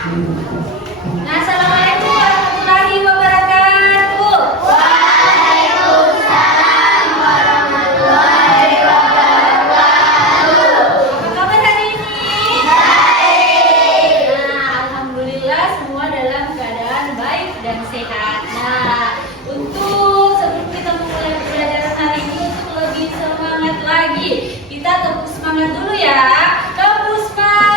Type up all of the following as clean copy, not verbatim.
Nah, assalamualaikum warahmatullahi wabarakatuh. Waalaikumsalam warahmatullahi wabarakatuh. Apa kabar hari ini? Baik. Nah, alhamdulillah semua dalam keadaan baik dan sehat. Nah, sebelum kita memulai pembelajaran hari ini, untuk lebih semangat lagi, kita tepuk semangat dulu ya. Tepuk semangat.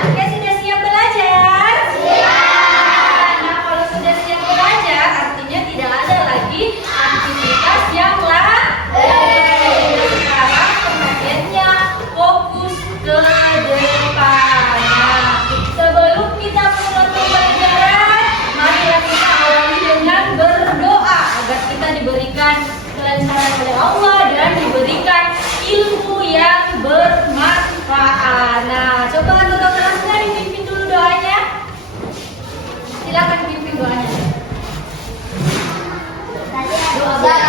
Oke, sudah siap belajar? Siap. Nah, kalau sudah siap belajar, artinya tidak ada lagi aktivitas yang lain. Sekarang perhatiannya fokus ke depan. Nah, sebelum kita mulai pembelajaran, marilah kita awali dengan berdoa agar kita diberikan kelancaran oleh Allah dan diberikan ilmu yang bermanfaat. Nah, coba anggota kelasnya dipimpin dulu doanya. Silakan pimpin doanya. Doa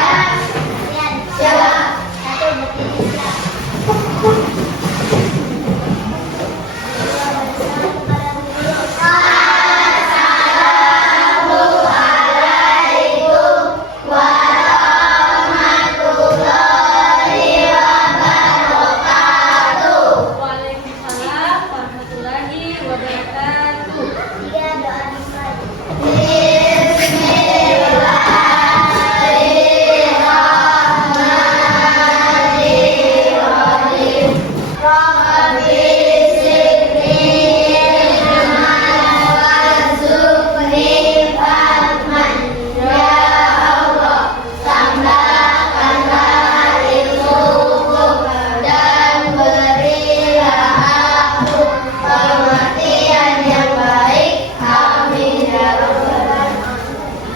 Waalaikumsalam warahmatullahi wabarakatuh.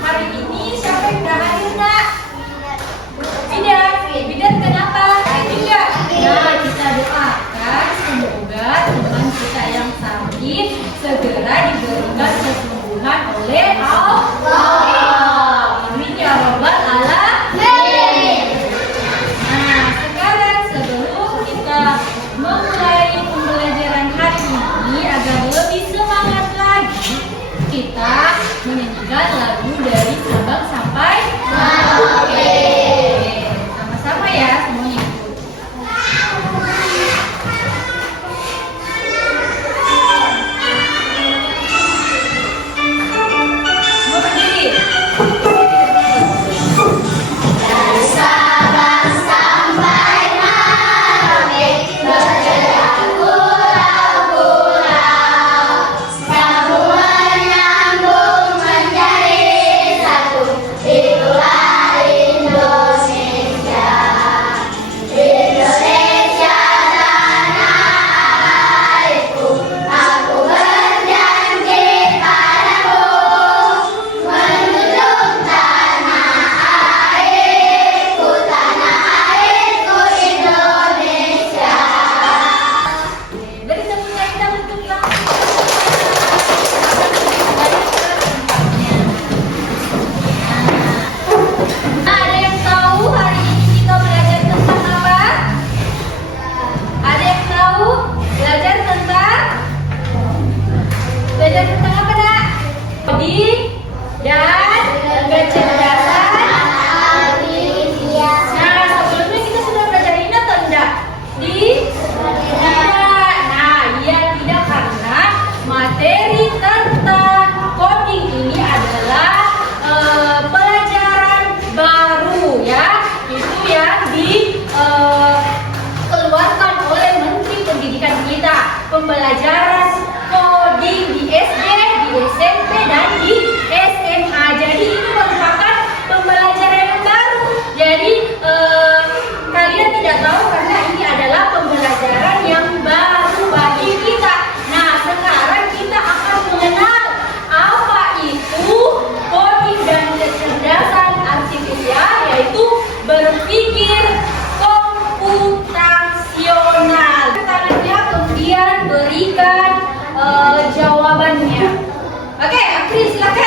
Hari ini siapa yang udah hadir, Nak? Bidan kenapa? Tidak. Nah, kita doakan semoga teman kita yang sakit segera diberikan kesembuhan oleh Allah. Amin ya rabbal alamin. Nah, sekarang sebelum kita memulai pembelajaran hari ini, agar lebih semangat lagi, kita menyanyikan lagu dari Sabang sampai Merauke. Sama-sama ya, semuanya ikut. Mau berdiri? Dari Sabang sampai Merauke, bergerak pulau-pulau, sambung menyambung menjadi satu, itulah Indonesia. Indonesia tanah airku, aku berjanji padamu, menjunjung tanah airku Indonesia. Beri tepuk tangan untuk Ada yang tahu hari ini kita belajar tentang apa? Ada yang tahu belajar tentang apa, Nak? Coding dan kecerdasan. Nah, sebelumnya kita sudah belajar ini atau enggak? Tidak. Nah, iya tidak, karena materi tentang coding ini adalah pelajaran baru ya. Itu yang dikeluarkan oleh Menteri Pendidikan kita. Pembelajaran coding di SD, di SMP, dan di SMA. Jadi ini merupakan pembelajaran yang baru. Jadi kalian tidak tahu karena ini adalah pembelajaran yang baru bagi kita. Nah, sekarang kita akan mengenal apa itu coding dan kecerdasan artifisial, yaitu berpikir komputasional. Tangannya kemudian berikan jawabannya. Oke, Apri silakan.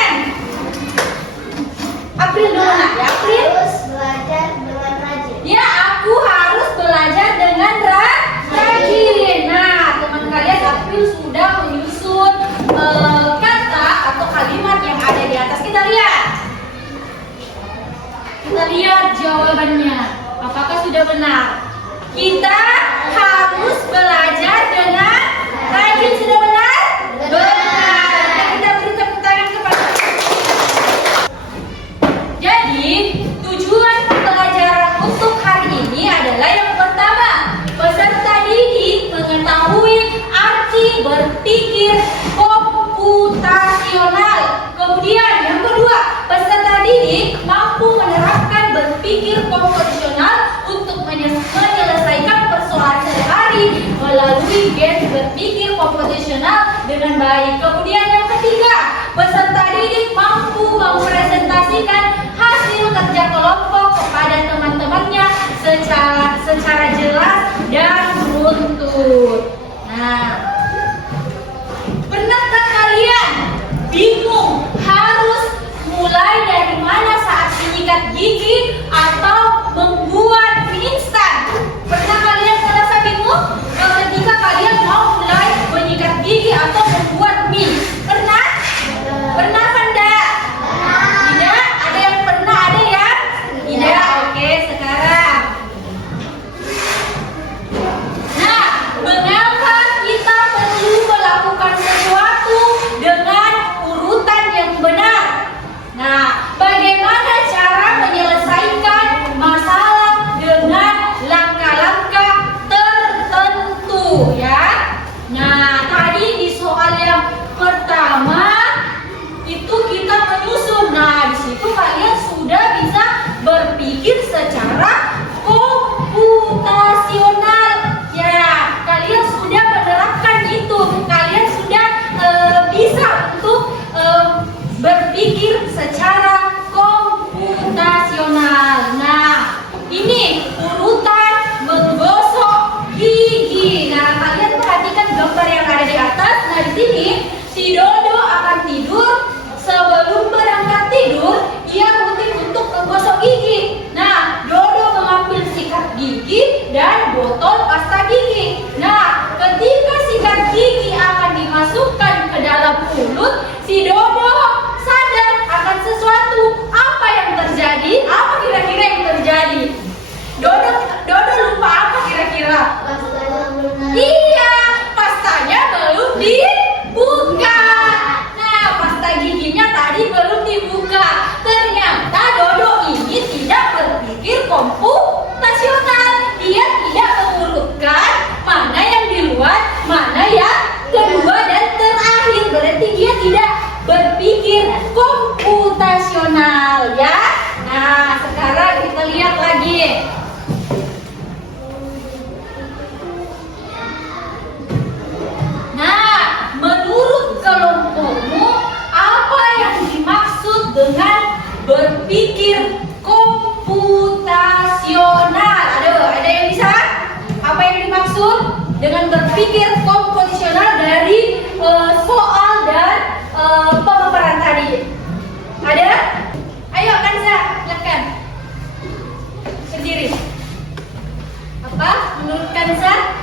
lihat jawabannya. Apakah sudah benar? Kita harus belajar dengan rajin. Sudah benar? Benar. Kita beri tepuk tangan kepada. Jadi, tujuan pembelajaran untuk hari ini adalah yang pertama, peserta didik mengetahui arti berpikir komputasional. Kemudian yang kedua, peserta didik mampu menerapkan berpikir komputasional untuk menyelesaikan persoalan sehari-hari melalui game berpikir komputasional dengan baik. Kemudian yang ketiga, peserta didik mampu mempresentasikan hasil kerja kelompok kepada teman-temannya secara jelas dan beruntut. Nah, pernahkah kalian bingung harus mulai dari mana saat menyikat gigi atau membuat mie instan? Pernah kalian merasa bingung ketika kalian mau mulai menyikat gigi atau membuat mie? Pernah? Pernah kan enggak? Tidak? Ada yang pernah, ada yang tidak? Oke, sekarang. Nah, mengapa kita perlu melakukan sesuatu dengan urutan yang benar? Nah, bagaimana cara menyelesaikan masalah dengan langkah-langkah tertentu ya? Nah, tadi di soal yang pertama itu kita menyusun. Nah, di situ kalian sudah bisa berpikir secara komputasional. Ya, kalian sudah menerapkan itu. Kalian sudah bisa untuk berpikir secara komputasional. Nah, ini urutan menggosok gigi. Nah, kalian perhatikan gambar yang ada di atas. Nah, di sini si Dodo akan tidur. Sebelum berangkat tidur, ia rutin untuk menggosok gigi. Nah, Dodo mengambil sikat gigi dan botol pasta gigi. Nah, ketika sikat gigi akan dimasukkan ke dalam mulut, si Dodo sadar akan sesuatu. Apa yang terjadi? Apa kira-kira yang terjadi? Dodo lupa apa kira-kira? Iya, pastanya belum dibuka. Nah, pasta giginya tadi belum dibuka. Ternyata Dodo ini tidak berpikir komputasional. Dia tidak mengurutkan mana yang di luar, mana yang kedua dan terakhir. Berarti dia tidak berpikir komputasional ya. Nah, sekarang kita lihat lagi. Nah, menurut kelompokmu apa yang dimaksud dengan berpikir komputasional? Ada yang bisa? Apa yang dimaksud dengan berpikir komputasional dari soal dan pemaparan tadi? Ada? Ayo Kanza, silakan. Sendiri. Apa menurut Kanza?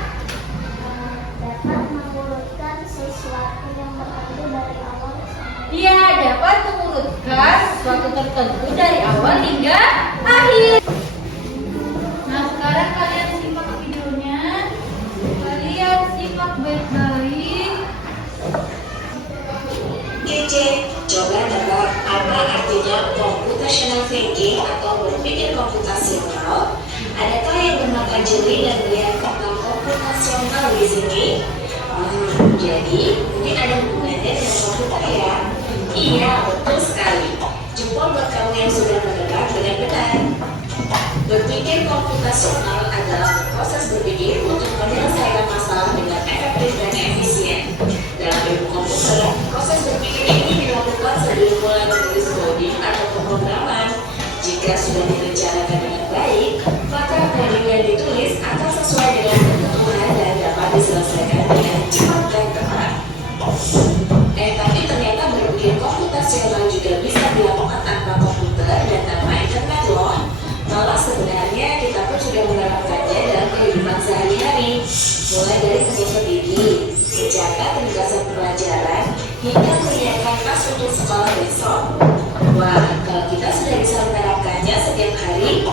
Dapat mengurutkan sesuatu yang tertentu dari awal sampai Dia dapat mengurutkan sesuatu tertentu dari awal hingga akhir. Nah, sekarang kalian simak videonya. Kalian simak baik-baik. Coba tebak apa artinya computational thinking atau berpikir komputasional. Adakah yang memakan jeli dan melihat tentang komputasional di sini? Jadi mungkin ada hubungannya dengan komputer ya? Iya, betul sekali. Jempol buat kamu yang sudah mendengar dengan benar. Berpikir komputasional adalah proses berpikir untuk menyelesaikan masalah dengan efektif dan efisien. Dalam ilmu komputer, proses berpikir ini dilakukan sebelum mulai menulis coding atau pemrograman. Jika sudah direncanakan dengan baik, maka kode yang ditulis akan sesuai dengan kebutuhan dan dapat diselesaikan dengan cepat dan tepat. Tapi ternyata berpikir komputasional juga bisa dilakukan tanpa komputer dan tanpa internet loh. Malah sebenarnya kita pun sudah menerapkannya dalam kehidupan sehari-hari, mulai dari menggosok gigi, menjaga penugasan pelajaran, hingga menyiapkan tas untuk sekolah besok. Wah, kalau kita sudah bisa menerapkannya setiap hari,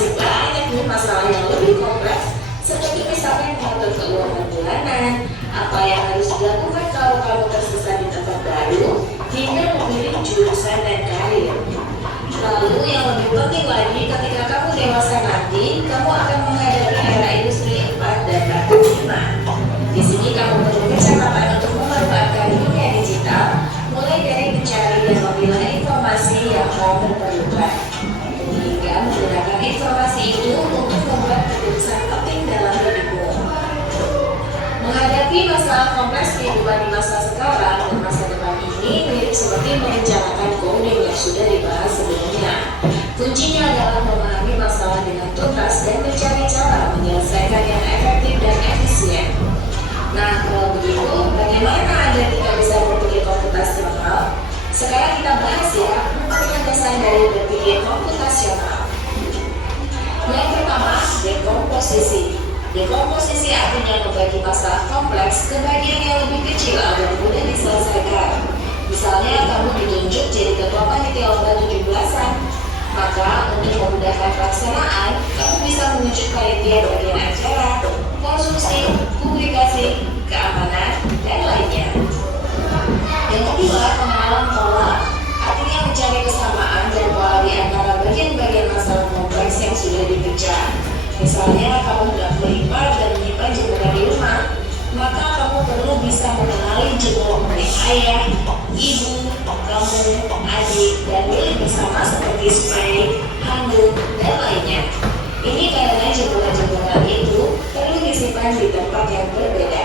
masih banyak nih masalah yang lebih kompleks, seperti misalnya mengatur keuangan bulanan, apa yang harus dilakukan kalau kamu tersesat di tempat baru, hingga memilih jurusan dan karir. Lalu yang lebih penting lagi, ketika kamu dewasa nanti, kamu akan menghadapi era industri 4 dan bahkan 5. Di sini kamu perlu kecepatan untuk memanfaatkan dunia digital, mulai dari mencari dan memilah informasi yang kamu perlukan, hingga menggunakan informasi itu untuk membuat keputusan penting dalam hidupmu. Menghadapi masalah kompleks kehidupan di masa sekarang dan masa depan ini mirip seperti merencanakan coding yang sudah dibahas sebelumnya. Kuncinya adalah memahami masalah dengan tuntas dan mencari cara menyelesaikan yang efektif dan efisien. Nah, kalau begitu, bagaimana Anda tidak bisa berpikir komputasional? Sekarang kita bahas ya, 4 landasan dari berpikir komputasional. Yang pertama, dekomposisi. Dekomposisi artinya membagi masalah kompleks ke bagian yang lebih kecil agar mudah diselesaikan. Misalnya, kamu ditunjuk jadi ketua panitia lomba 17-an. Maka, untuk memudahkan pelaksanaan, kamu bisa menunjuk panitia bagian acara, konsumsi, publikasi, keamanan, dan lainnya. Yang kedua, pengenalan pola. Artinya mencari kesamaan dan pola di antara bagian-bagian masalah kompleks yang sudah dipecah. Misalnya, kamu hendak melipat dan menyimpan jemuran di rumah, maka kamu perlu bisa mengenali jemur milik ayah, ibu, kamu, adik, dan milik bersama seperti spray, handuk, dan lainnya. Ini karena jemuran-jemuran itu perlu disimpan di tempat yang berbeda.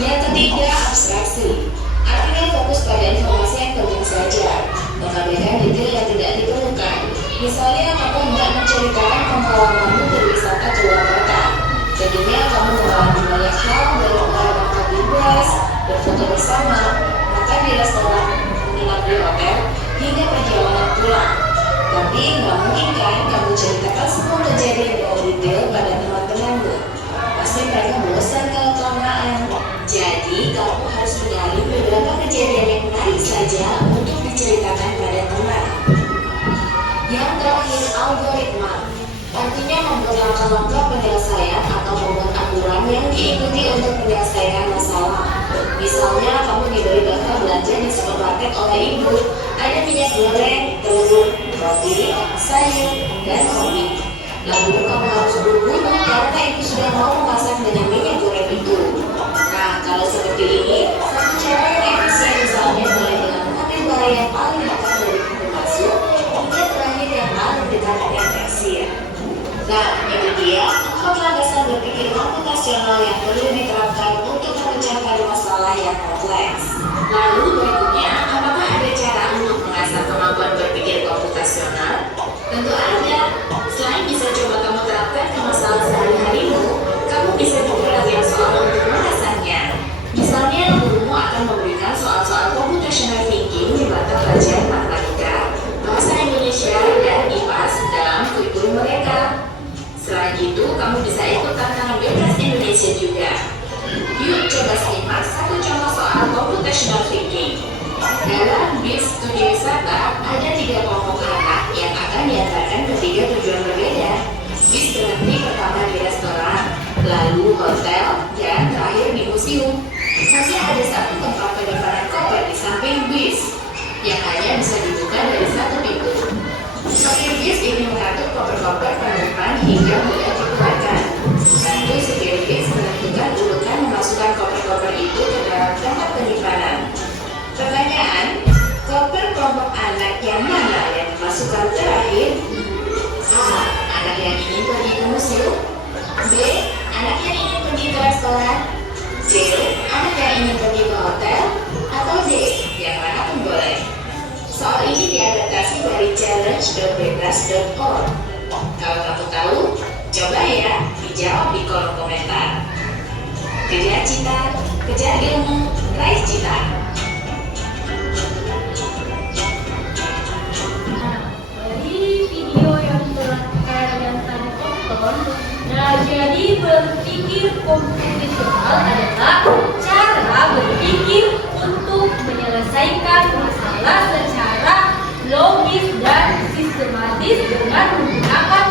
Yang ketiga, abstraksi. Artinya fokus pada informasi yang penting saja, mengabaikan detail yang tidak diperlukan. Misalnya, kamu hendak menceritakan pengalamanmu berwisata ke luar kota. Jadinya kamu mengalami banyak hal dari makan di bus, berfoto bersama, makan di restoran, menginap di hotel, hingga perjalanan pulang. Tapi nggak mungkin kan kamu ceritakan semua kejadian dengan detail pada teman-temanmu. Pasti mereka bosan kalau kelamaan. Jadi kamu harus mencari beberapa kejadian yang menarik saja untuk diceritakan pada teman. Yang terakhir, algoritma. Artinya membuat langkah-langkah penyelesaian atau membuat aturan yang diikuti untuk menyelesaikan masalah. Misalnya, kamu diberi daftar belanja di supermarket oleh ibu. Ada minyak goreng, telur, roti, sayur, dan kopi. Lalu kamu harus buru-buru karena ibu sudah mau memasak dengan minyak goreng itu. Nah, kalau seperti ini, satu cara yang efisien misalnya mulai dengan mengambil barang yang paling dekat dari pintu masuk, hingga terakhir yang paling dekat dengan kasir. Nah, itu dia 4 landasan berpikir komputasional yang perlu diterapkan untuk memecahkan masalah yang kompleks. Lalu berikutnya, apakah ada cara untuk mengasah kemampuan berpikir komputasional? Tentu ada. Selain bisa coba kamu terapkan ke masalah sehari-harimu, kamu bisa juga latihan soal untuk mengasahnya. Misalnya, gurumu akan memberikan soal-soal computational thinking di mata pelajaran matematika, bahasa Indonesia, dan IPAS dalam kurikulum mereka. Selain itu, kamu bisa ikut tantangan bebas Indonesia juga. Yuk coba simak satu contoh soal computational thinking. Dalam BIS studi wisata, ada 3 kelompok anak yang akan diantarkan ke 3 tujuan berbeda. BIS berhenti pertama di restoran, lalu hotel, dan terakhir di museum. Hanya ada satu tempat penyimpanan koper di samping BIS yang hanya bisa dibuka dari satu pintu. Sopir bis ingin mengatur koper-koper penumpang hingga mudah dikeluarkan. Bantu supir bis menentukan urutan memasukkan koper-koper itu ke dalam tempat penyimpanan. Pertanyaan, koper kelompok anak yang mana yang dimasukkan terakhir? A. Anak yang ingin pergi ke museum. B. Anak yang ingin pergi ke restoran. C. Anak yang ingin pergi ke hotel. Atau D. Yang mana pun boleh. Soal ini diadaptasi dari challenge.bebas.org. Kalau kamu tahu, coba ya dijawab di kolom komentar. Kejar cita, kejar ilmu, raih cita. Dari video yang telah kalian tadi tonton, jadi berpikir komputasional adalah cara berpikir untuk menyelesaikan masalah secara logis dan sistematis dengan menggunakan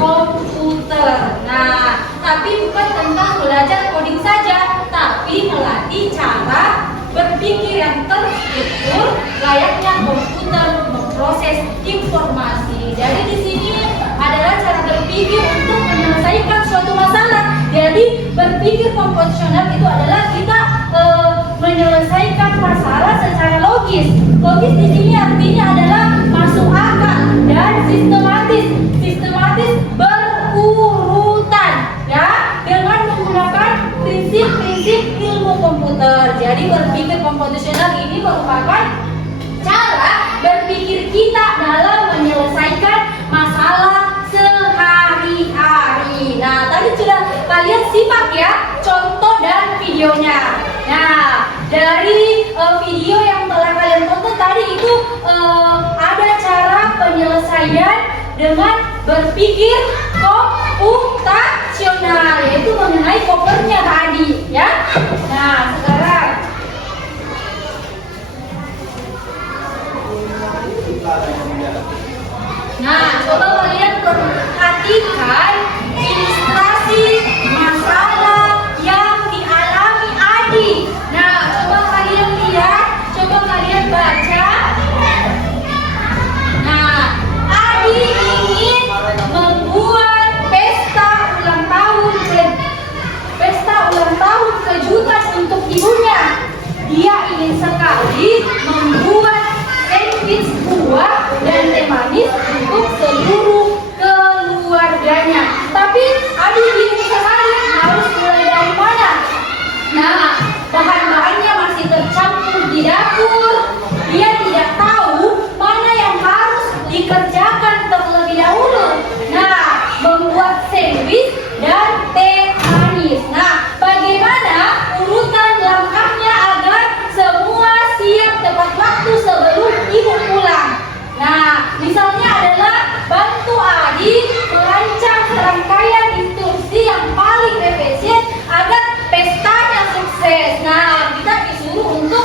komputer. Nah, tapi bukan tentang belajar coding saja, tapi melatih cara berpikir yang terstruktur layaknya komputer memproses informasi. Jadi di sini adalah cara berpikir untuk menyelesaikan suatu masalah. Jadi berpikir komposisional itu adalah kita menyelesaikan masalah secara logis. Logis di sini artinya adalah masuk akal dan sistematis. Sistematis berurutan, ya, dengan menggunakan prinsip-prinsip ilmu komputer. Jadi berpikir komposisional ini merupakan cara berpikir kita dalam menyelesaikan masalah sehari-hari. Nah, tadi sudah kalian simak ya contoh dan videonya. Nah, dari video yang telah kalian tonton tadi itu ada cara penyelesaian dengan berpikir komputasional, yaitu mengenai kopernya tadi, ya. Nah, sekarang coba kalian perhatikan ilustrasi masalah yang dialami Adi. Nah, coba kalian lihat, coba kalian baca. Nah, Adi ingin membuat pesta ulang tahun kejutan untuk ibunya. Dia ingin sekali membuat sandwich buah dan teh manis untuk seluruh keluarganya. Tapi Adi bingung sekali harus mulai dari mana. Nah, bahan-bahannya masih tercampur di dapur. Dia tidak tahu mana yang harus dikerjakan terlebih dahulu. Nah, membuat sandwich dan teh manis. Nah, bagaimana urutan langkahnya agar semua siap tepat waktu sebelum ibu pulang? Nah, misalnya adalah bantu Adi merancang serangkaian instruksi yang paling efisien agar pestanya sukses. Nah, kita disuruh untuk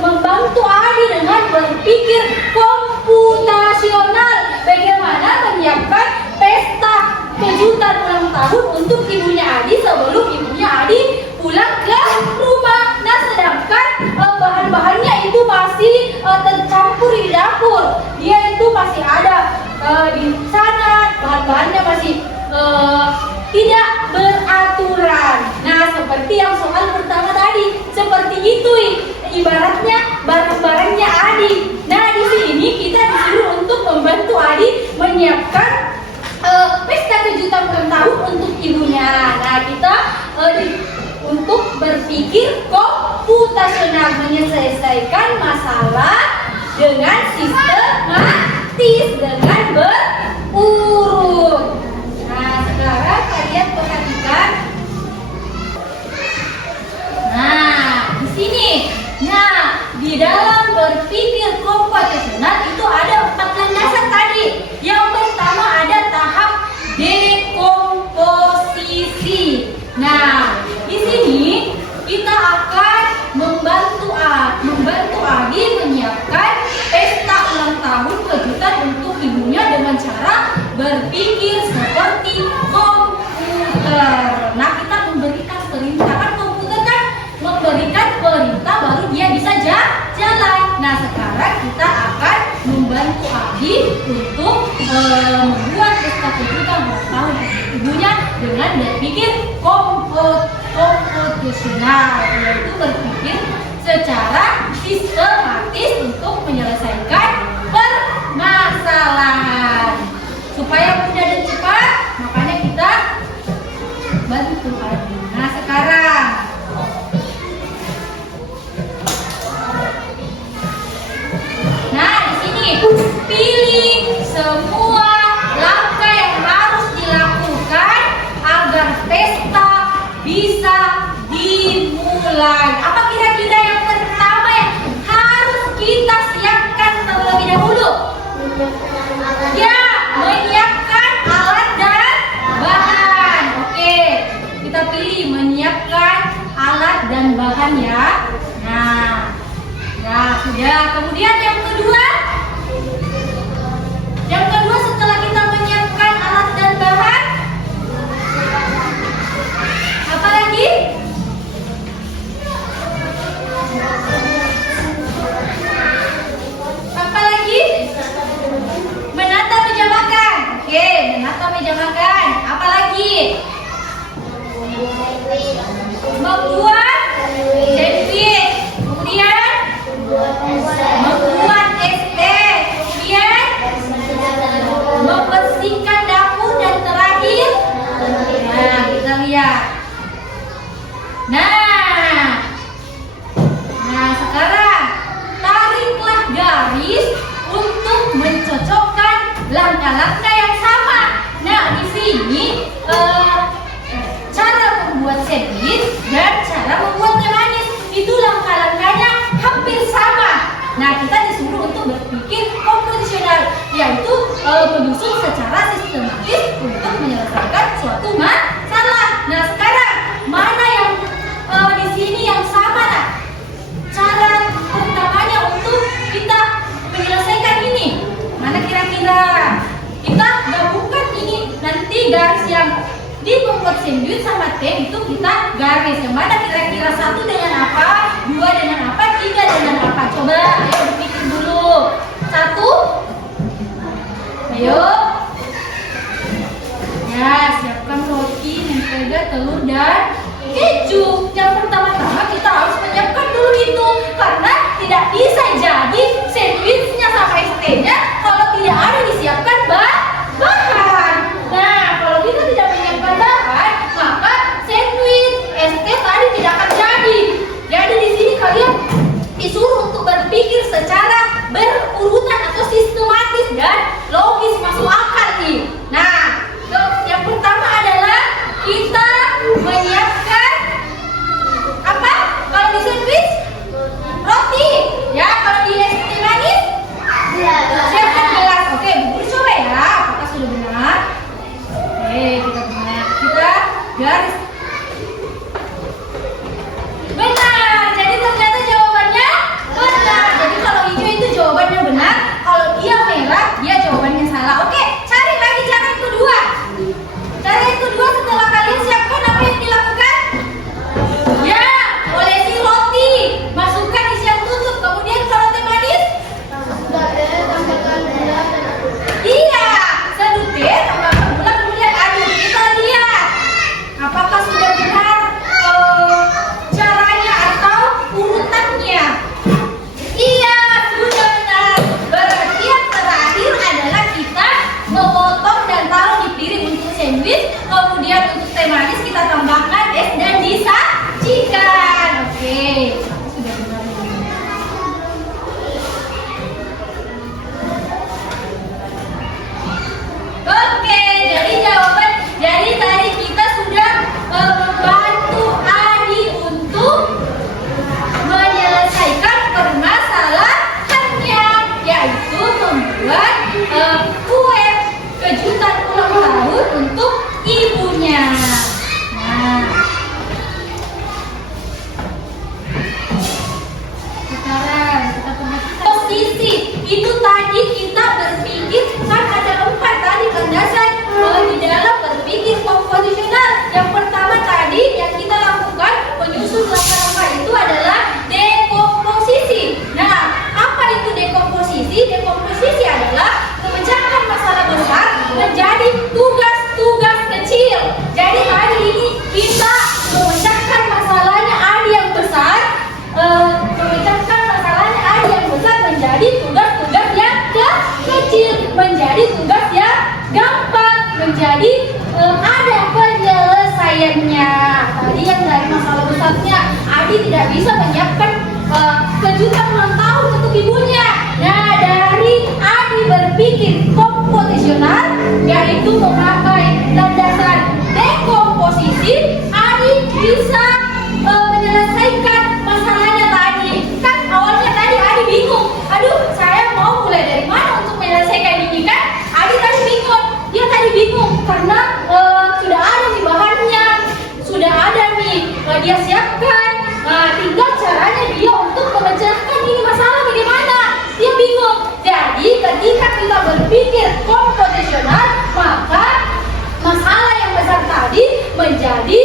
membantu Adi dengan berpikir komputasional. Bagaimana menyiapkan pesta kejutan ulang tahun untuk ibunya Adi sebelum ibunya Adi pulang ke rumah. Nah, sedangkan bahan-bahannya itu masih tercampur di dapur. Dia itu masih ada di sana, bahan-bahannya masih tidak beraturan. Nah, seperti yang soal pertama tadi, seperti itu ibaratnya barang-barangnya Adi. Nah, di sini kita disuruh untuk membantu Adi menyiapkan pesta kejutan ulang tahun untuk ibunya. Nah, kita untuk berpikir komputasional, menyelesaikan masalah dengan sistematis, dengan berurut. Nah, sekarang kalian perhatikan. Nah, di sini. Nah, di dalam berpikir komputasional itu ada 4 landasan tadi. Yang pertama ada tahap dekomposisi. Nah, di sini kita akan membantu Adi menyiapkan pesta ulang tahun kejutan untuk ibunya dengan cara berpikir seperti komputer. Nah, kita memberikan perintah, kan komputer kan memberikan perintah baru dia bisa jalan. Nah, sekarang kita akan membantu Adi untuk membuat pesta kejutan ulang tahun ibunya dengan berpikir komputasional, yaitu berpikir secara sistematis untuk menyelesaikan permasalahan. Supaya mudah dan cepat, makanya kita bantu Adi. Nah, sekarang di sini pilih semua langkah yang harus dilakukan agar pesta bisa dimulai. Apa kira-kira yang pertama yang harus kita siapkan terlebih dahulu? Ya, menyiapkan alat dan bahan. Oke, kita pilih menyiapkan alat dan bahan ya. Nah, sudah. Kemudian yang kedua setelah kita menyiapkan alat dan bahan, Membuat sandwich. Kemudian membuat es teh. Kemudian membersihkan dapur dan terakhir. Nah, kita lihat. Nah, sekarang tariklah garis untuk mencocokkan langkah-langkah yang sama. Nah, di sini cara membuat sandwich dan cara membuat teh manis itu langkah-langkahnya hampir sama. Nah, kita disuruh untuk berpikir komposisional, yaitu menyusun secara sistematis untuk menyelesaikan suatu masalah. Nah, sekarang mana yang di sini yang sama? Nah, cara pertamanya untuk kita menyelesaikan ini, mana kira-kira? Kita gabungkan ini, nanti garis yang di membuat sandwich sama teh itu kita garis. Yang mana kira-kira satu dengan apa, dua dengan apa, tiga dengan apa? Coba, ayo berpikir dulu. Satu, ayo. Ya, siapkan roti, mentega, telur, dan keju. Yang pertama-tama kita harus menyiapkan dulu itu, karena tidak bisa jadi sandwichnya sama es tehnya kalau tidak ada disiapkan bahan. Nah, kalau kita tidak menyiapkan bahan, maka sandwich es teh tadi tidak akan jadi. Jadi di sini kalian disuruh untuk berpikir secara berurutan atau sistematis dan logis, masuk akal nih. Nah, yang pertama adalah kita menyiapkan apa? Kalau di sandwich roti, ya. Kalau di es teh manis siapkan gelas. Oke, Bu Guru coba ya, apakah sudah benar? Oke, kita garis. Benar. Jadi ternyata jawabannya benar. Jadi kalau hijau itu jawabannya benar, kalau dia merah dia jawabannya salah. Oke, cari lagi cara yang kedua. Cara yang kedua, setelah kalian siapkan, apa yang dilakukan? Ya, olesi roti, masukkan isi yang tutup. Kemudian kalau teh manis, iya, sedut teh tambahkan gula, kemudian aduk. Kita lihat apakah sudah benar caranya atau urutannya. Iya, sudah benar. Berarti yang terakhir adalah kita memotong dan taruh di piring untuk sandwich. Kemudian untuk teh manis kita tambahkan es dan disajikan. Oke, sudah benar. Oke, jadi jawaban dari tadi kita sudah membantu Adi untuk menyelesaikan permasalahannya, yaitu membuat kue kejutan ulang tahun untuk ibunya. Nah, sekarang kita perhatikan posisi. Itu tadi kita berpikir, kan ada 4 tadi landasan di dalam berpikir komposisional. Yang pertama tadi yang kita lakukan menyusun langkah-langkah itu adalah dekomposisi. Nah, apa itu dekomposisi? Dekomposisi adalah memecahkan masalah besar menjadi tugas-tugas kecil. Jadi hari ini kita memecahkan masalahnya Adi yang besar, memecahkan masalahnya Adi yang besar menjadi tugas-tugas yang kecil, menjadi tugas yang gampang, menjadi ada penyelesaiannya. Tadi yang dari masalah besarnya Adi tidak bisa menyiapkan kejutan ulang tahun untuk ibunya. Nah, dari Adi berpikir komposisional, yaitu memakai landasan dekomposisi, Adi bisa menyelesaikan masalahnya tadi. Kan awalnya tadi Adi bingung, aduh saya mau mulai dari mana untuk menyelesaikan ini, kan Adi tadi bingung. Dia tadi bingung karena sudah ada nih bahannya, sudah ada nih dia siapkan. Tinggal caranya dia untuk memecahkan ini masalah bagaimana. Dia bingung. Jadi ketika kita berpikir komposisional, maka masalah yang besar tadi menjadi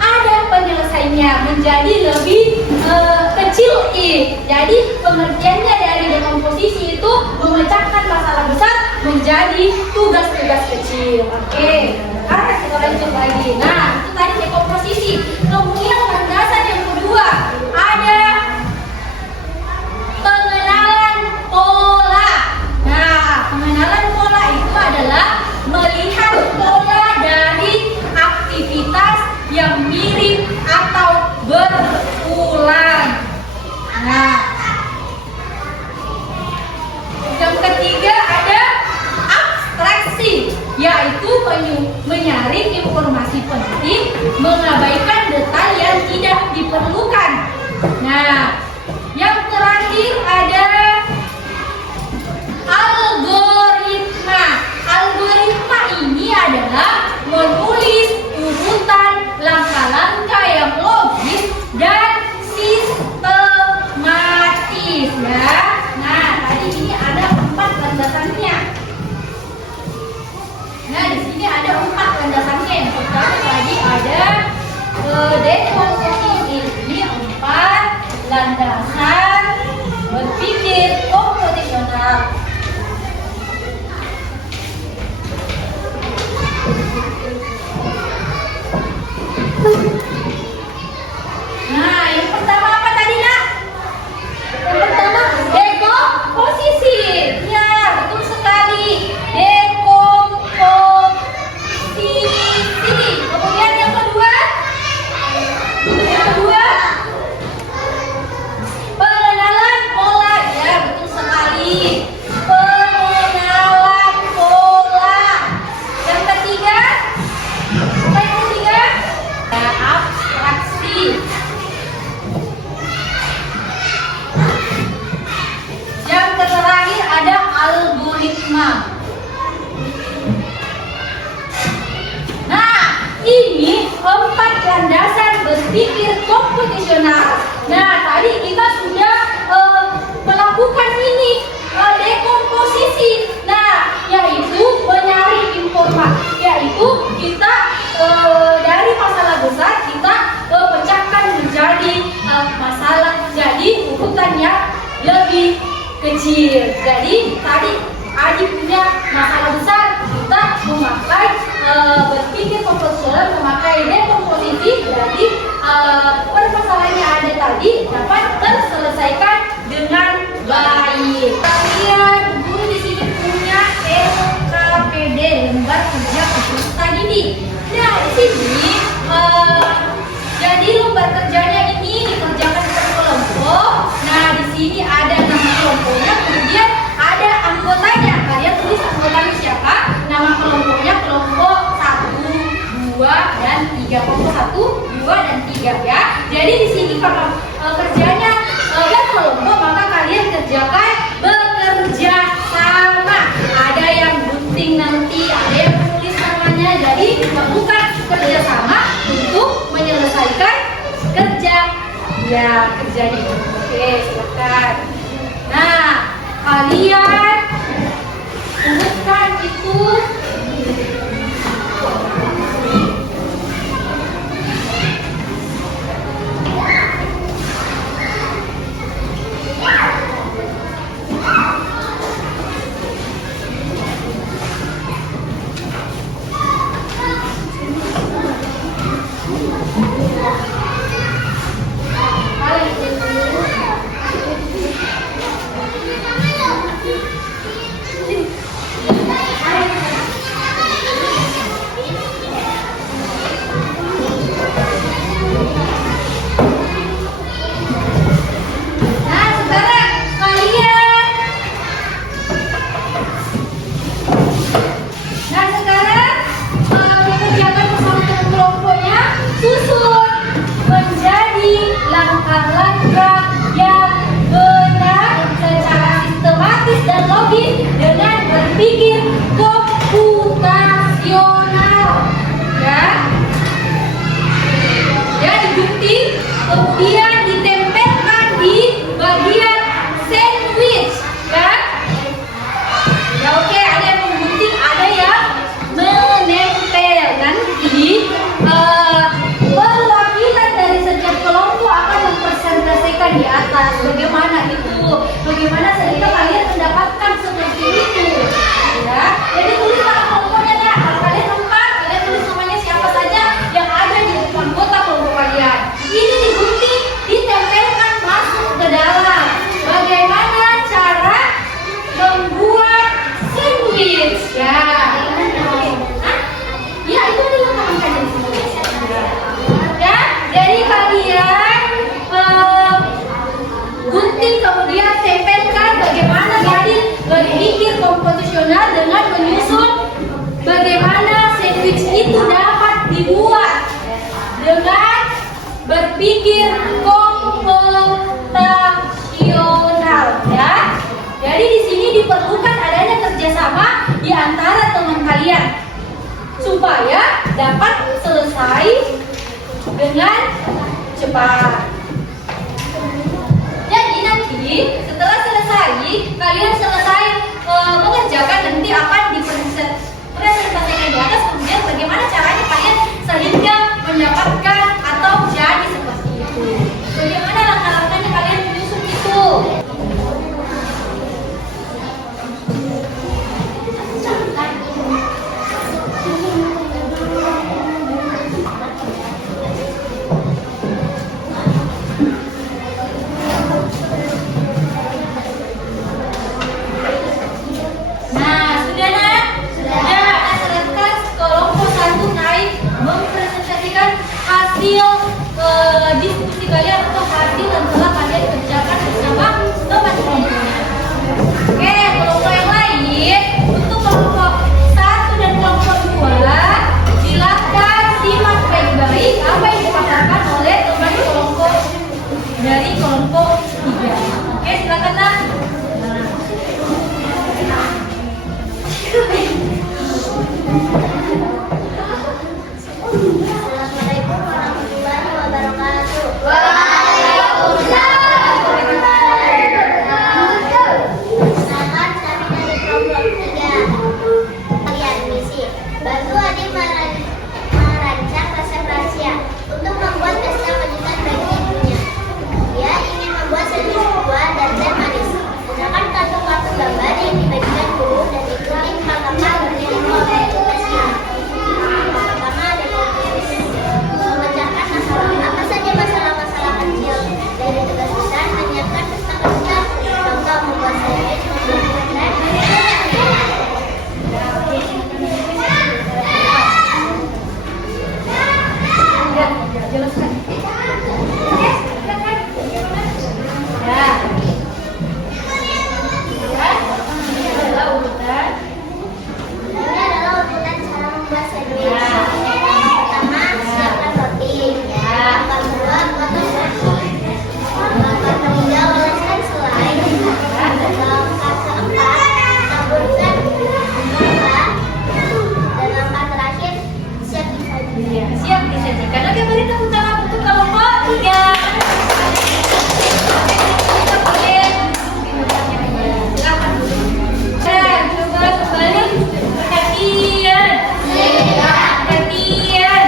ada penyelesaiannya, menjadi lebih kecil. Jadi pengertiannya dari dekomposisi itu memecahkan masalah besar menjadi tugas-tugas kecil. Oke, sekarang kita lanjut lagi. Nah, itu tadi dekomposisi. yang mirip atau berulang. Nah, yang ketiga ada abstraksi, yaitu menyaring informasi penting, mengabaikan detail yang tidak diperlukan. Nah, yang terakhir ada algoritma. Algoritma ini adalah menulis urutan langkah-langkah yang logis dan sistematis ya. Nah, tadi ini ada 4 landasannya. Nah, di sini ada 4 landasannya. Yang pertama tadi ada dekomposisi. Ini 4 landasan berpikir komposisional. Nah, yang pertama apa tadi, Nak? Yang pertama dekomposisi. Ya, betul sekali. Dekomposisi. Kemudian yang kedua? Yang kedua pengenalan pola. Ya, betul sekali. Pengenalan pola. Yang ketiga? Apa yang ketiga? Abstraksi. Yang terakhir ada algoritma. Nah, ini 4 landasan berpikir komputasional. Nah, tadi kita sudah melakukan ini dekomposisi. Nah, yaitu menyaring informasi, yaitu kita dari masalah besar kita pecahkan menjadi masalah, jadi urutan yang lebih kecil. Jadi tadi Adi punya masalah besar, kita memakai berpikir komposisional, memakai dekomposisi. Jadi permasalahan yang ada tadi dapat terselesaikan dengan baik. Kalian guru di sini punya LKPD, lembar kerja peserta didik. Nah, di sini jadi lembar kerjanya ini dikerjakan per kelompok. Nah, di sini ada nama kelompoknya, kemudian ada anggotanya. Kalian tulis anggotanya siapa? Nama kelompoknya kelompok 1, 2, dan 3. Kelompok 1, 2, dan 3 ya. Jadi di sini kalau kerjanya kelompok, maka kalian kerjakan bekerja sama. Ada yang gunting nanti, ada yang tulis namanya. Jadi dilakukan kerjasama untuk menyelesaikan kerja. Ya, kerjanya. Oke, silakan. Nah, kalian urutkan itu. dengan berpikir komputasional, ya. Jadi di sini diperlukan adanya kerjasama di antara teman kalian supaya dapat selesai dengan cepat. Jadi nanti setelah selesai, kalian selesai mengerjakan, nanti akan dipresentasikan di atas, kemudian bagaimana caranya kalian sehingga mendapatkan atau jadi seperti itu. Bagaimana langkah-langkahnya kalian menyusun itu. Diskusi kalian atau hasil yang telah kalian kerjakan bersama teman-teman. Oke, kelompok yang lain, untuk kelompok 1 dan kelompok 2, silakan simak baik-baik apa yang dipaparkan oleh teman kelompok dari kelompok 3. Oke, silakan Nak. Assalamualaikum warahmatullahi wabarakatuh. Selamat, kami dari kelompok 3. Kalian misi bantu adik merancang resep rahasia untuk membuat pesta kejutan bagi ibunya. Dia ingin membuat sandwich buah dan teh manis. Gunakan kartu-kartu gambar yang dibagikan guru dan ikuti hal-hal berdiri kompetisi. Pertama ada kompetisi memecahkan masalah. Apa saja masalah-masalah kecil dari tugas besar, menyiapkan pesta kejutan. Contoh membuat sandwich, membuat teh, Jelaskan. Ya. Ini adalah urutan. Ini adalah urutan cara membuat sandwich. Pertama, siapkan roti. Yang kedua, potong roti. Langkah ketiga, oleskan selai. Langkah keempat, taburkan gula. Dan langkah terakhir, siap disajikan. Ya, siap disajikan. Oke, beri tepuk tangan untuk kelompok 3. Kita boleh silakan. Coba kembali perhatian. Perhatian.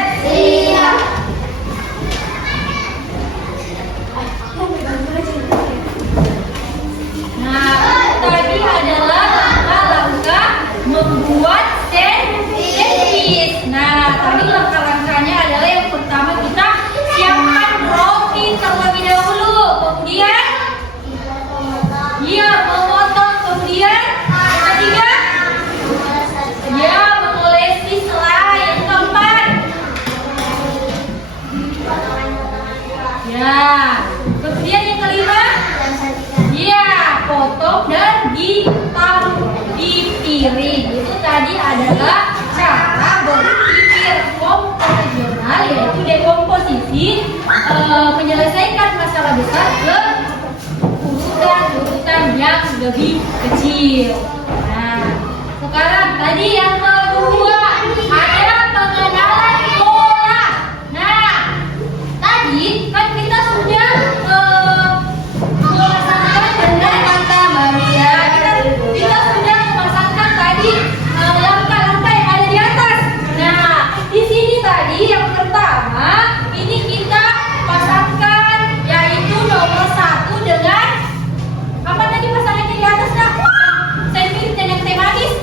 Nah, tadi adalah langkah-langkah membuat sandwich. Nah, tadi langkah-langkahnya adalah yang pertama kita siapkan roti terlebih dahulu. Kemudian, memotong. Kemudian, yang ketiga, mengolesi selai. Yang keempat, kemudian yang kelima, potong dan ditaruh di piring. Itu tadi adalah cara berpikir komposisional, yaitu dekomposisi, menyelesaikan masalah besar ke urutan-urutan yang lebih kecil. Nah, sekarang tadi yang kedua ada pengenalan pola. Nah, tadi kan kita sudah memasangkan dengan kata Maria. Kita sudah memasangkan tadi langkah-langkah yang ada di atas. Nah, di sini tadi yang pertama ini kita pasangkan, yaitu nomor 1 dengan apa tadi pasangannya di atas, Nak? Sandwich dan yang teh manis.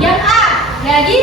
Yang A. Jadi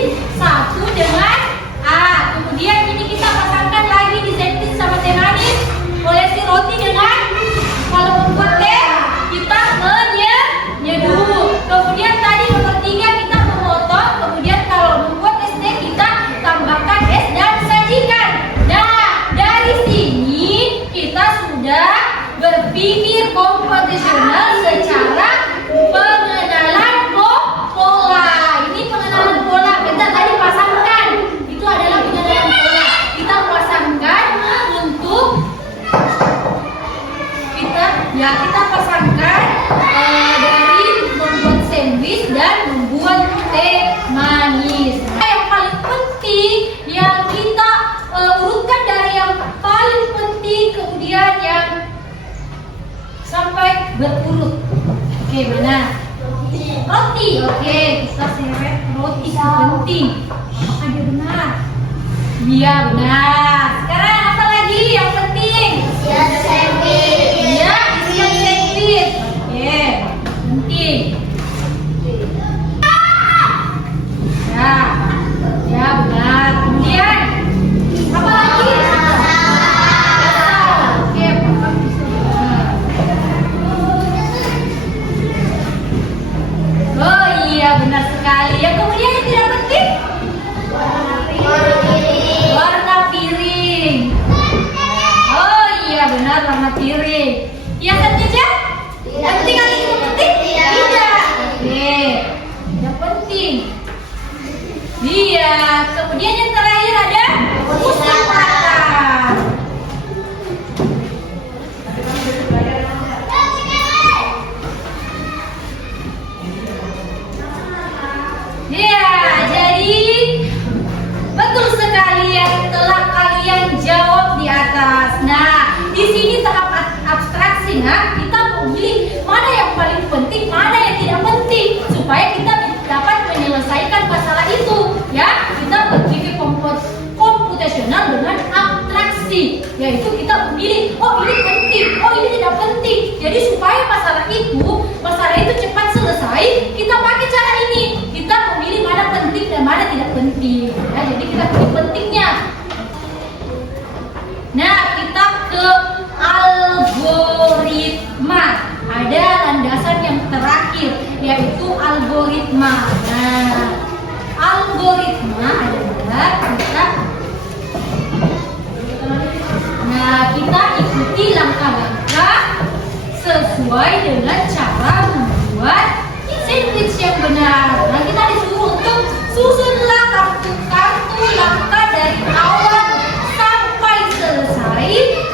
Ya, kita pasangkan dari membuat sandwich dan membuat teh manis. Nah, yang paling penting yang kita urutkan dari yang paling penting kemudian yang sampai berurut. Oke, mana? Roti. Oke, kita seret roti penting. Apakah dia benar? Iya, benar. Sekarang apa lagi yang penting? Isian sandwich. Iya, isian sandwich. Oke, penting. Ya, ya benar. Kemudian apa lagi? Oke, Bapak bisa benar. Oh iya, benar sekali. Yang kemudian yang tidak penting? Warna piring. Oh iya, benar, warna piring. Hiasan meja? Penting atau tidak penting? Tidak. Oke, yang penting. Iya, kemudian yang terakhir ada pusaka. Iya, jadi betul sekali yang telah kalian jawab di atas. Nah, di sini tahap abstraksi, nah kita memilih mana yang paling penting, mana yang tidak penting supaya kita dapat menyelesaikan masalah itu. Ya, kita berpikir komputasional dengan abstraksi, yaitu kita memilih, oh ini penting, oh ini tidak penting. Jadi supaya masalah itu cepat selesai, kita pakai cara ini. Kita memilih mana penting dan mana tidak penting. Ya, jadi kita pilih pentingnya. Nah, kita ke algoritma. Ada landasan yang terakhir, yaitu algoritma. Nah, algoritma adalah kita ikuti langkah-langkah sesuai dengan cara membuat sandwich yang benar. Nah, kita disuruh untuk susunlah kartu langkah dari awal sampai selesai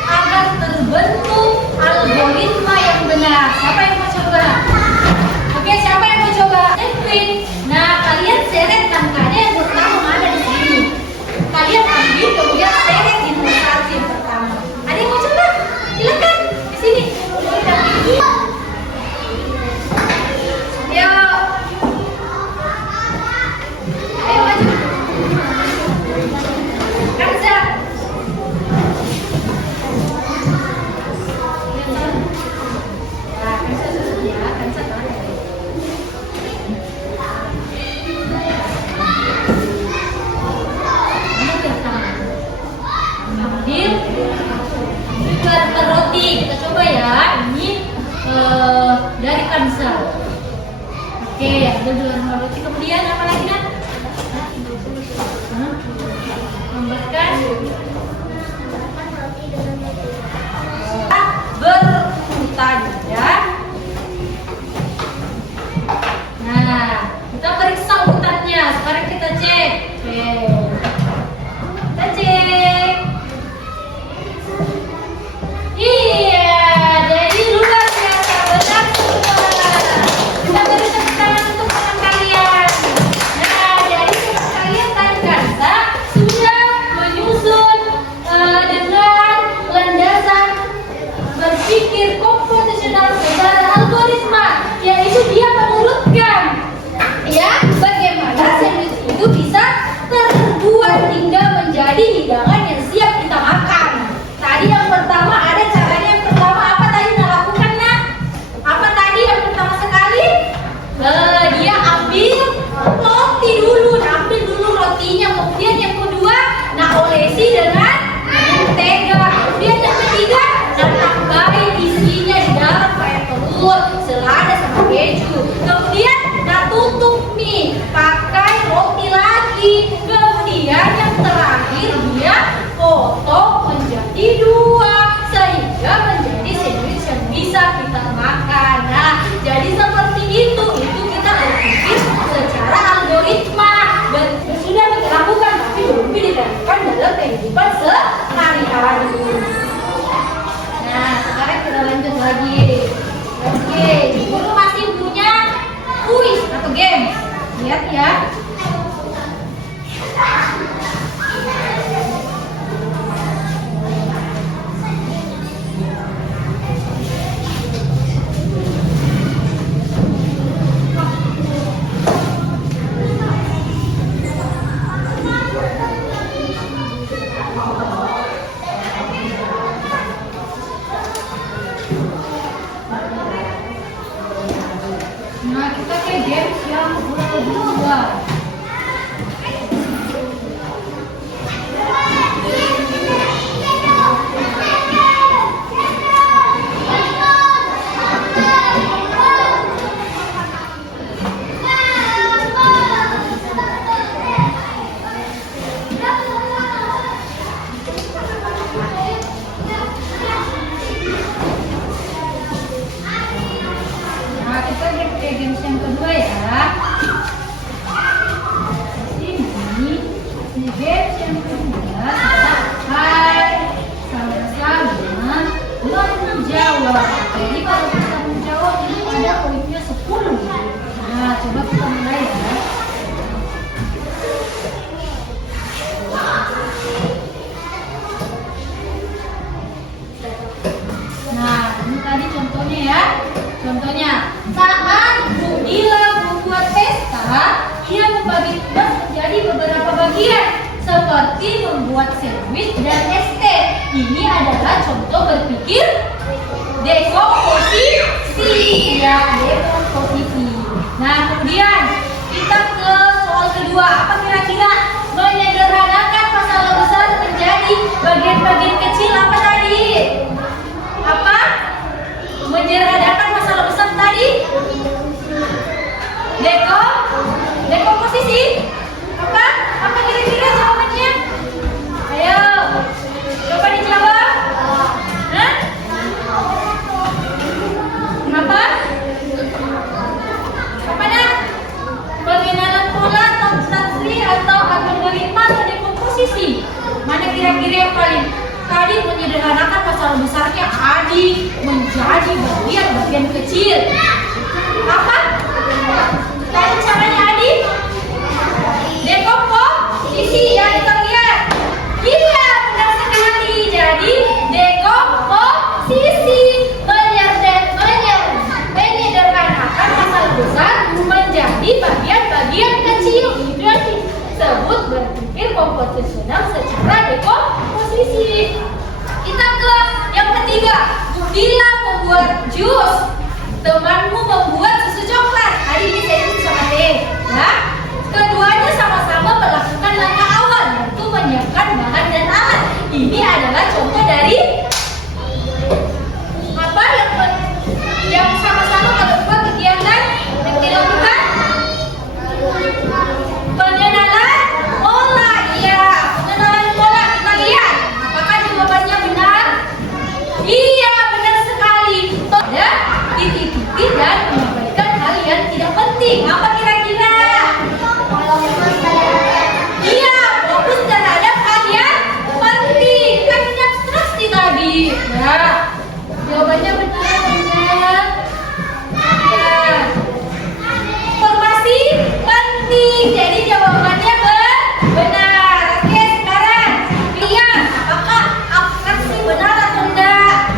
agar terbentuk algoritma yang benar. Siapa yang mau coba? Oke, siapa yang mau coba? Sandwich. Nah, kalian seret langkahnya yang pertama ada di sini. Kalian ambil kemudian seret di nomor satu yang pertama. Ada yang mau coba? Silakan di sini. Ayo. Ayo maju. Kanza. Ya, Kanza susun ya. Kanza tahu. Ambil roti, kita coba ya. Ini dari Kanza. Oke, ambil dua roti. Kemudian apa lagi nak? Tambahkan berurutan ya. Nah, kita periksa urutannya. Sekarang kita cek. Oke. Kita cek. Iya, jadi luar biasa, benar semua. Kita beri tepuk tangan untuk teman kalian. Nah, kita ke games yang kedua. Nah, kita ke games yang kedua ya. Di games yang kedua kita sama-sama menjawab. Jadi kalau kita menjawab ini ada poinnya 10. Nah, coba kita mulai ya. Nah, ini tadi contohnya ya. Contohnya, saat Budila membuat pesta, ia membagi tugas menjadi beberapa bagian, seperti membuat sandwich dan es teh. Ini adalah contoh berpikir dekomposisi. Ya, dekomposisi. Nah, kemudian kita ke soal kedua. Apa kira-kira? Menyederhanakan masalah besar menjadi bagian-bagian kecil. Apa tadi? Apa? Menyederhanakan masalah besar tadi? Dekomposisi? Apa? Apa kira-kira jawabannya? Ayo, coba dijawab. Hah? Kenapa? Apa dah? Pengenalan pola transaksi atau algoritma atau dekomposisi? Mana kira-kira yang paling? Tadi menyederhanakan masalah besarnya adik menjadi bagian-bagian kecil. Apa? Tadi caranya adik? Dekomposisi ya, kita lihat. Iya, benar sekali. Jadi dekomposisi menyederhanakan masalah besar menjadi bagian-bagian kecil. Itu yang disebut berpikir komposisional secara dekomposisi. Kita ke yang ketiga. Bila membuat jus, temanmu membuat susu coklat. Hari ini saya jus sama teh. Ya. Keduanya sama-sama melakukan langkah awal, yaitu menyiapkan bahan dan alat. Ini adalah contoh dari apa yang sama-sama melakukan kegiatan yang dilakukan. Pengenalan pola. Iya, pengenalan pola. Kita lihat apakah jawabannya benar. Iya, benar sekali. Ada titik-titik dan mengabaikan hal yang tidak penting. Apa kira-kira? Iya, fokus terhadap hal yang penting. Kan ini abstraksi tadi. Ya, jawabannya benar. Ya. Informasi penting. Jadi jawabannya benar. Oke, sekarang lihat apakah abstraksi benar atau enggak.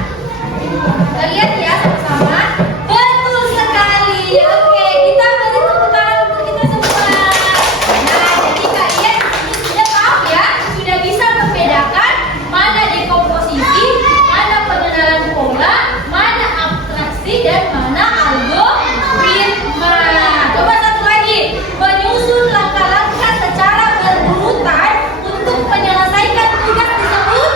Kita lihat ya sama-sama. Betul sekali. Oke, kita beri tepuk tangan untuk kita semua. Nah, jadi kalian sudah tahu ya, sudah bisa membedakan mana dekomposisi, mana pengenalan pola, mana abstraksi, dan mana algoritma. Coba satu lagi, menyusun langkah-langkah secara berurutan untuk menyelesaikan tugas disebut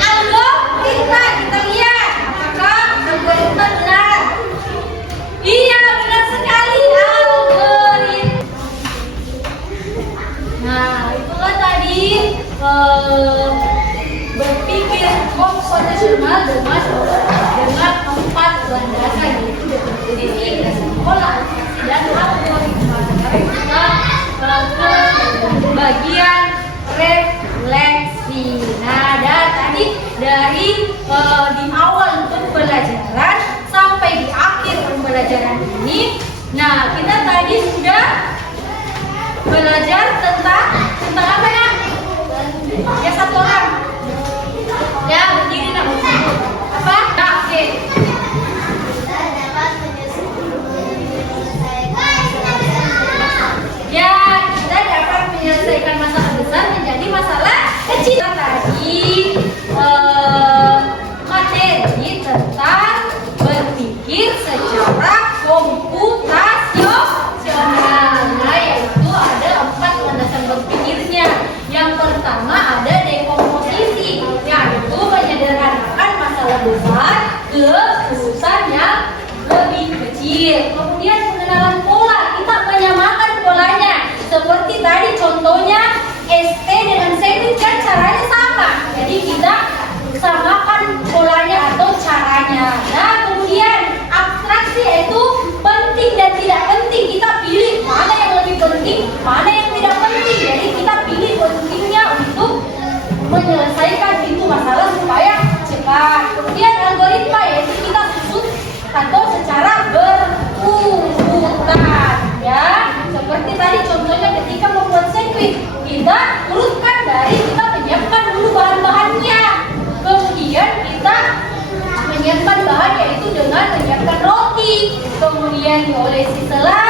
algoritma. Kita lihat apakah algoritma benar. Iya, benar sekali, algoritma. Nah, itulah tadi berpikir komposisional dengan 4 landasan, yaitu dekomposisi, pola, abstraksi, dan algoritma. Sekarang kita ke bagian refleksi. Nah, tadi dari di awal pembelajaran sampai di akhir pembelajaran ini, nah kita tadi sudah belajar tentang apa ya? Ya, satu orang. Ya, berdiri nak. Apa? Nah, oke. Ya, kita dapat menyelesaikan masalah besar menjadi masalah kecil. Tadi kecil. Kemudian pengenalan pola, kita menyamakan polanya. Seperti tadi contohnya ST dengan sandwich kan caranya sama. Jadi kita samakan polanya atau caranya. Nah, kemudian abstraksi yaitu penting dan tidak penting. Kita pilih mana yang lebih penting, mana yang tidak penting. Jadi kita pilih pentingnya untuk menyelesaikan itu masalah supaya cepat. Kemudian algoritma yaitu kita susun atau secara berurutan, ya. Seperti tadi contohnya ketika membuat sandwich, kita urutkan dari kita menyiapkan dulu bahan-bahannya. Kemudian kita menyiapkan bahan yaitu dengan menyiapkan roti, kemudian diolesi selai,